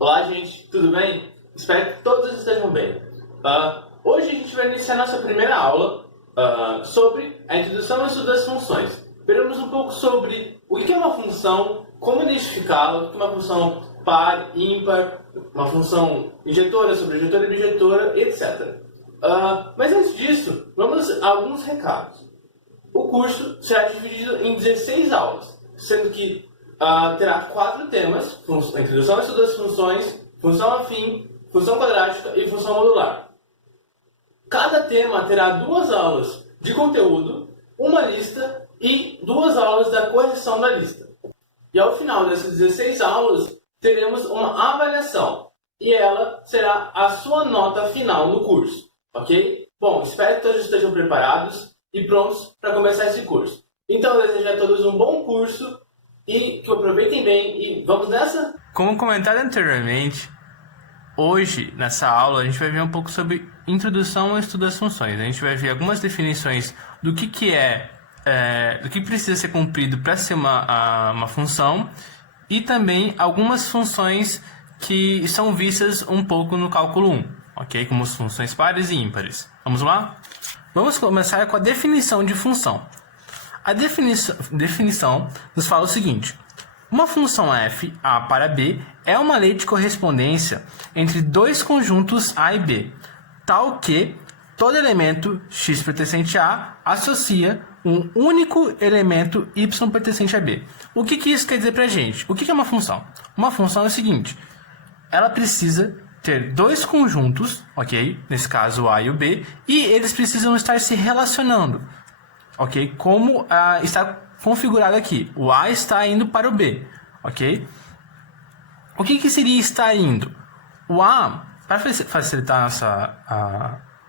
Olá, gente, tudo bem? Espero que todos estejam bem. Hoje a gente vai iniciar nossa primeira aula sobre a introdução ao estudo das funções. Veremos um pouco sobre o que é uma função, como identificá-la, o que é uma função par, ímpar, uma função injetora, sobrejetora, objetora, etc. Mas antes disso, vamos a alguns recados. O curso será dividido em 16 aulas, sendo que terá 4 temas: a introdução ao estudo das funções, função afim, função quadrática e função modular. Cada tema terá 2 aulas de conteúdo, uma lista e 2 aulas da correção da lista. E ao final dessas 16 aulas, teremos uma avaliação, e ela será a sua nota final no curso, ok? Bom, espero que todos estejam preparados e prontos para começar esse curso. Então, eu desejo a todos um bom curso e que aproveitem bem e vamos nessa? Como comentado anteriormente, hoje, nessa aula, a gente vai ver um pouco sobre introdução ao estudo das funções. A gente vai ver algumas definições do que do que precisa ser cumprido para ser uma função e também algumas funções que são vistas um pouco no cálculo 1, ok? Como as funções pares e ímpares. Vamos lá? Vamos começar com a definição de função. A definição nos fala o seguinte: uma função f, a para b, é uma lei de correspondência entre 2 conjuntos a e b, tal que todo elemento x pertencente a associa um único elemento y pertencente a b. O que isso quer dizer pra gente? O que é uma função? Uma função é o seguinte: ela precisa ter 2 conjuntos, ok? Nesse caso o a e o b, e eles precisam estar se relacionando, ok? Como está configurado aqui. O a está indo para o b, ok? O que seria estar indo? O a, para facilitar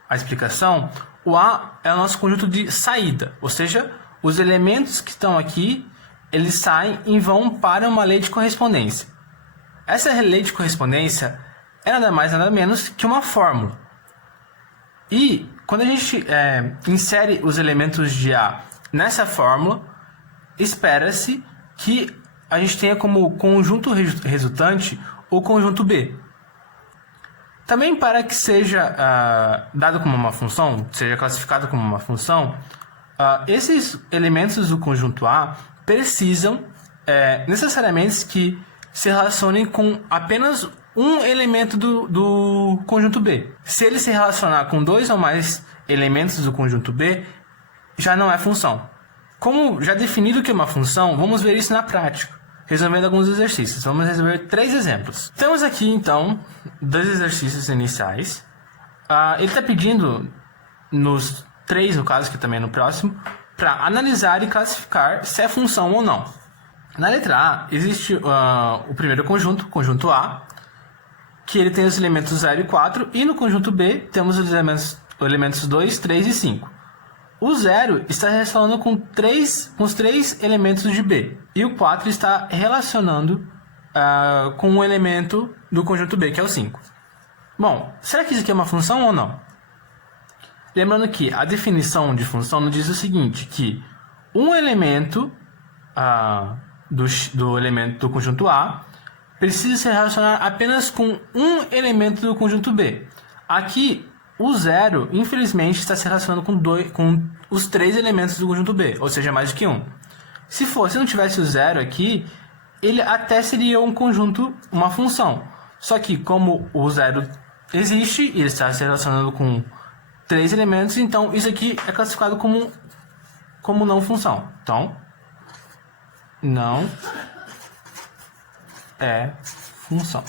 a explicação, o a é o nosso conjunto de saída, ou seja, os elementos que estão aqui, eles saem e vão para uma lei de correspondência. Essa lei de correspondência é nada mais nada menos que uma fórmula. E quando a gente insere os elementos de A nessa fórmula, espera-se que a gente tenha como conjunto resultante o conjunto B. Também, para que seja dado como uma função, seja classificado como uma função, esses elementos do conjunto A precisam necessariamente que se relacionem com apenas um elemento do conjunto B. Se ele se relacionar com 2 ou mais elementos do conjunto B, já não é função. Como já definido o que é uma função, vamos ver isso na prática, resolvendo alguns exercícios. Vamos resolver 3 exemplos. Temos aqui, então, 2 exercícios iniciais. Ele está pedindo, nos 3, no caso, que também é no próximo, para analisar e classificar se é função ou não. Na letra A, existe o primeiro conjunto A, que ele tem os elementos 0 e 4, e no conjunto B temos os elementos 2, 3 e 5. O 0 está relacionando com os 3 elementos de B, e o 4 está relacionando com um elemento do conjunto B, que é o 5. Bom, será que isso aqui é uma função ou não? Lembrando que a definição de função nos diz o seguinte, que um elemento do elemento do conjunto A precisa se relacionar apenas com um elemento do conjunto B. Aqui, o 0, infelizmente, está se relacionando com os 3 elementos do conjunto B, ou seja, mais do que um. Se não tivesse o 0 aqui, ele até seria um conjunto, uma função. Só que, como o 0 existe, e ele está se relacionando com 3 elementos, então isso aqui é classificado como não função. Então, não é função.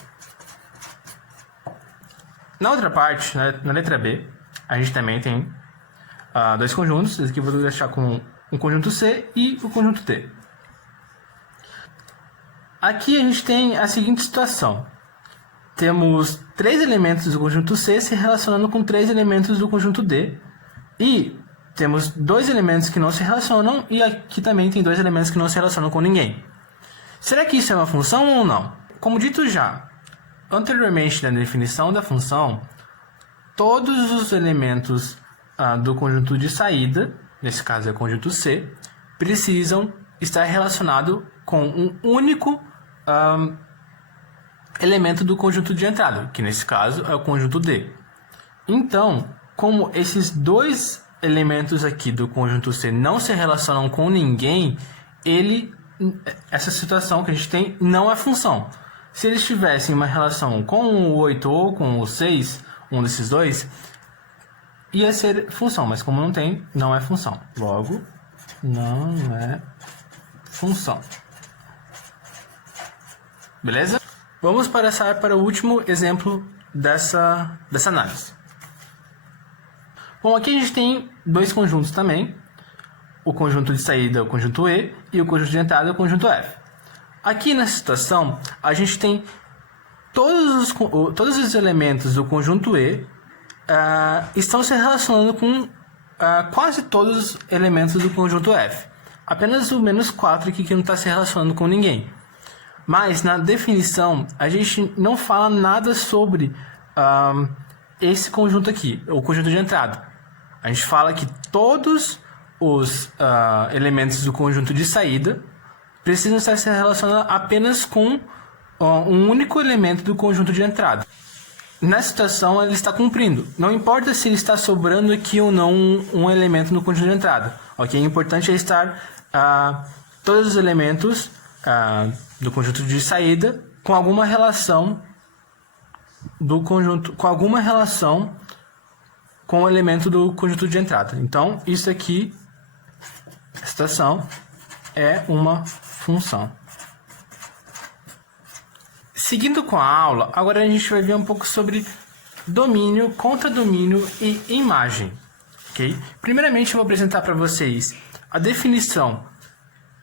Na outra parte, na letra B, a gente também tem 2 conjuntos. Esse aqui eu vou deixar com o conjunto C e o conjunto T. Aqui a gente tem a seguinte situação. Temos 3 elementos do conjunto C se relacionando com 3 elementos do conjunto D. E temos 2 elementos que não se relacionam, e aqui também tem 2 elementos que não se relacionam com ninguém. Será que isso é uma função ou não? Como dito já anteriormente na definição da função, todos os elementos do conjunto de saída, nesse caso é o conjunto C, precisam estar relacionados com um único elemento do conjunto de entrada, que nesse caso é o conjunto D. Então, como esses dois elementos aqui do conjunto C não se relacionam com ninguém, essa situação que a gente tem não é função. Se eles tivessem uma relação com o 8 ou com o 6, um desses dois, ia ser função, mas como não tem, não é função. Logo, não é função. Beleza? Vamos passar para o último exemplo dessa análise. Bom, aqui a gente tem dois conjuntos também. O conjunto de saída é o conjunto E e o conjunto de entrada é o conjunto F. Aqui nessa situação, a gente tem todos os elementos do conjunto E estão se relacionando com quase todos os elementos do conjunto F. Apenas o menos 4 aqui que não está se relacionando com ninguém. Mas na definição, a gente não fala nada sobre esse conjunto aqui, o conjunto de entrada. A gente fala que todos os elementos do conjunto de saída precisam estar se relacionando apenas com um único elemento do conjunto de entrada. Nessa situação, ele está cumprindo. Não importa se ele está sobrando aqui ou não um elemento no conjunto de entrada. Ok? O importante é estar todos os elementos do conjunto de saída com alguma relação do conjunto, com alguma relação com o elemento do conjunto de entrada. Então, isso aqui, a situação, é uma função. Seguindo com a aula, agora a gente vai ver um pouco sobre domínio, contradomínio e imagem. Okay? Primeiramente, eu vou apresentar para vocês a definição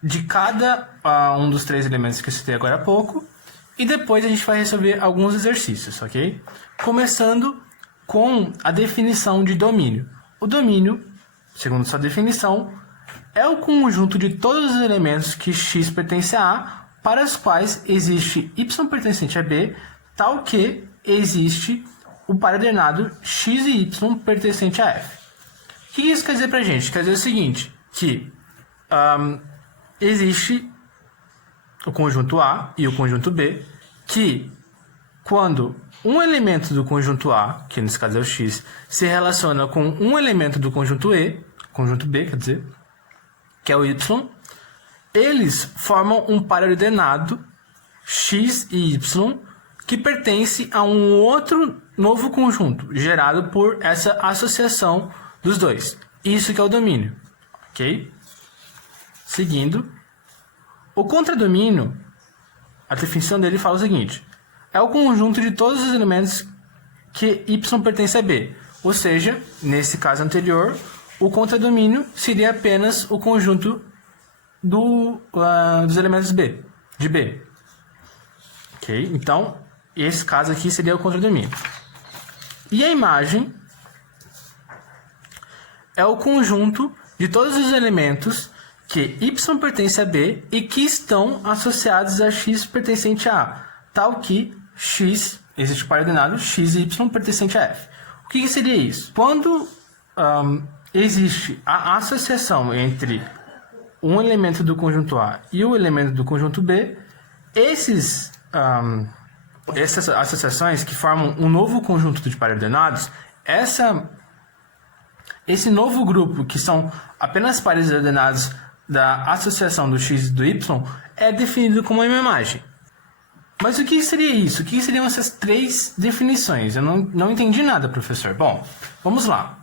de cada um dos três elementos que eu citei agora há pouco, e depois a gente vai resolver alguns exercícios, ok? Começando com a definição de domínio. O domínio, segundo sua definição, é o conjunto de todos os elementos que x pertence a A, para os quais existe y pertencente a B, tal que existe o par ordenado x e y pertencente a F. O que isso quer dizer para a gente? Quer dizer o seguinte, que existe o conjunto A e o conjunto B, que quando um elemento do conjunto A, que nesse caso é o x, se relaciona com um elemento do conjunto E, conjunto B, quer dizer, que é o y, eles formam um par ordenado x e y que pertence a um outro novo conjunto, gerado por essa associação dos dois. Isso que é o domínio, ok? Seguindo, o contradomínio, a definição dele fala o seguinte: é o conjunto de todos os elementos que y pertence a B. Ou seja, nesse caso anterior, o contradomínio seria apenas o conjunto dos elementos B, de B. Ok? Então, esse caso aqui seria o contradomínio. E a imagem é o conjunto de todos os elementos que y pertence a B e que estão associados a x pertencente a A, tal que x, existe o par ordenado x e y pertencente a F. O que seria isso? Quando existe a associação entre um elemento do conjunto A e o elemento do conjunto B, essas associações que formam um novo conjunto de par ordenados, esse novo grupo, que são apenas pares ordenados da associação do x e do y, é definido como uma imagem. Mas o que seria isso? O que seriam essas três definições? Eu não entendi nada, professor. Bom, vamos lá.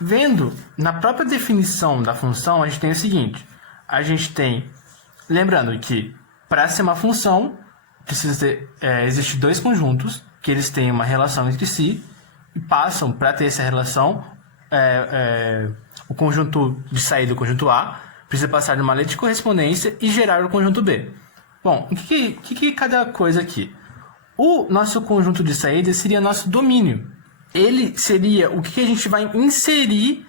Vendo na própria definição da função, a gente tem o seguinte. A gente tem, lembrando que para ser uma função, existe dois conjuntos, que eles têm uma relação entre si, e passam para ter essa relação, o conjunto de saída do conjunto A precisa passar de uma lei de correspondência e gerar o conjunto B. Bom, o que é cada coisa aqui? O nosso conjunto de saída seria nosso domínio. Ele seria o que a gente vai inserir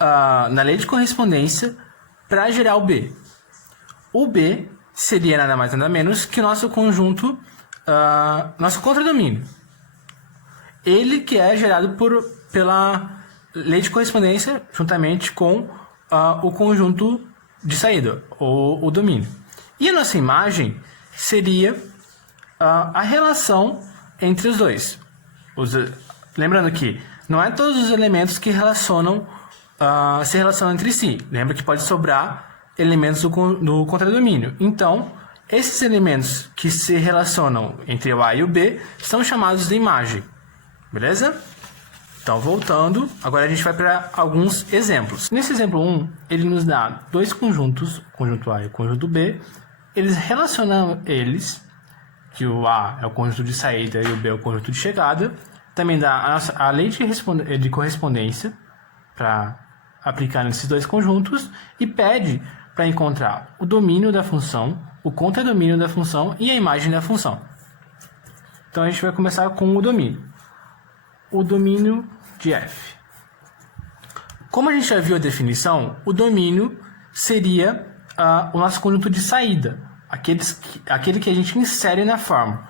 na lei de correspondência para gerar o B. O B seria nada mais nada menos que nosso conjunto, nosso contradomínio. Ele que é gerado pela lei de correspondência juntamente com o conjunto de saída, ou o domínio. E a nossa imagem seria a relação entre os dois. Lembrando que não é todos os elementos que se relacionam entre si. Lembra que pode sobrar elementos do contradomínio. Então, esses elementos que se relacionam entre o A e o B são chamados de imagem. Beleza? Então, voltando, agora a gente vai para alguns exemplos. Nesse exemplo 1, ele nos dá dois conjuntos, o conjunto A e o conjunto B. Eles relacionam eles, que o A é o conjunto de saída e o B é o conjunto de chegada. Também dá a lei de correspondência para aplicar nesses dois conjuntos e pede para encontrar o domínio da função, o contradomínio da função e a imagem da função. Então, a gente vai começar com o domínio. O domínio de f. Como a gente já viu a definição, o domínio seria o nosso conjunto de saída, aquele que a gente insere na fórmula.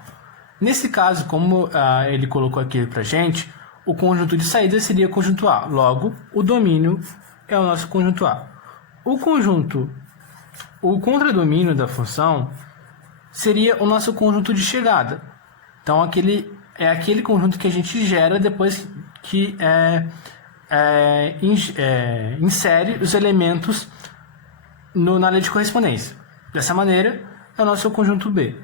Nesse caso, como ele colocou aqui para a gente, o conjunto de saída seria o conjunto A. Logo, o domínio é o nosso conjunto A. O contradomínio da função seria o nosso conjunto de chegada. Então, aquele conjunto que a gente gera depois que insere os elementos na lei de correspondência. Dessa maneira, é o nosso conjunto B.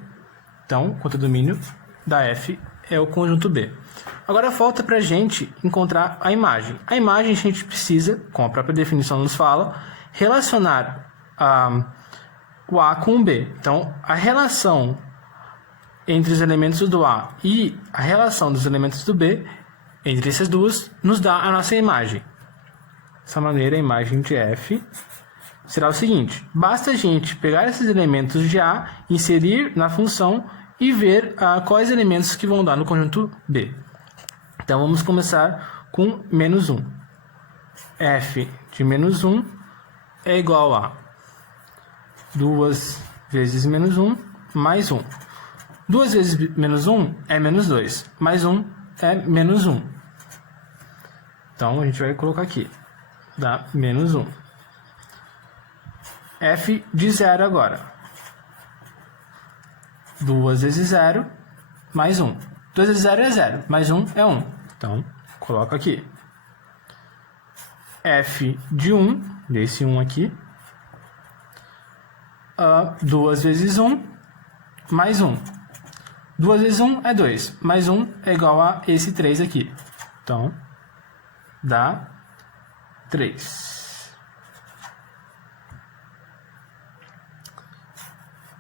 Então, o contradomínio da F é o conjunto B. Agora falta para a gente encontrar a imagem. A imagem a gente precisa, como a própria definição nos fala, relacionar o A com o B. Então, a relação entre os elementos do A e a relação dos elementos do B, entre essas duas, nos dá a nossa imagem. Dessa maneira, a imagem de F será o seguinte: basta a gente pegar esses elementos de A, inserir na função e ver quais elementos que vão dar no conjunto B. Então, vamos começar com menos 1. F de menos 1 é igual a 2 vezes menos 1 mais 1. 2 vezes menos 1 é menos 2, mais 1 é menos 1. Então, a gente vai colocar aqui, dá menos 1. F de 0 agora. 2 vezes 0, mais 1. 2 vezes 0 é 0, mais 1 é 1. Então, coloco aqui. F de 1, desse 1 aqui. 2 vezes 1, mais 1. 2 vezes 1 é 2, mais 1 é igual a esse 3 aqui. Então, dá 3.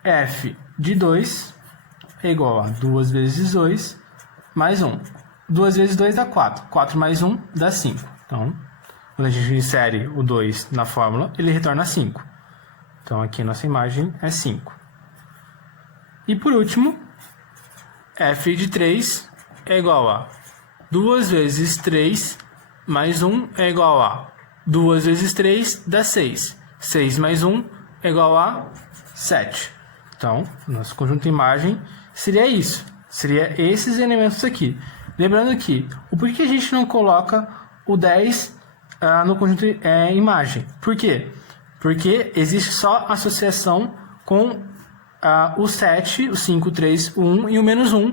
F de 2 é igual a 2 vezes 2 mais 1. 2 vezes 2 dá 4. 4 mais 1 dá 5. Então, quando a gente insere o 2 na fórmula, ele retorna 5. Então, aqui a nossa imagem é 5. E por último, F de 3 é igual a 2 vezes 3 mais 1 é igual a 2 vezes 3 dá 6. 6 mais 1 é igual a 7. Então, nosso conjunto de imagem seria isso. Seria esses elementos aqui. Lembrando que, o porquê a gente não coloca o 10 no conjunto imagem? Por quê? Porque existe só associação com o 7, o 5, o 3, o 1 e o menos 1,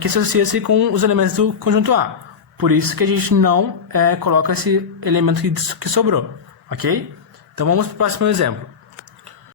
que associa-se com os elementos do conjunto A. Por isso que a gente não coloca esse elemento que sobrou. Ok? Então, vamos para o próximo exemplo.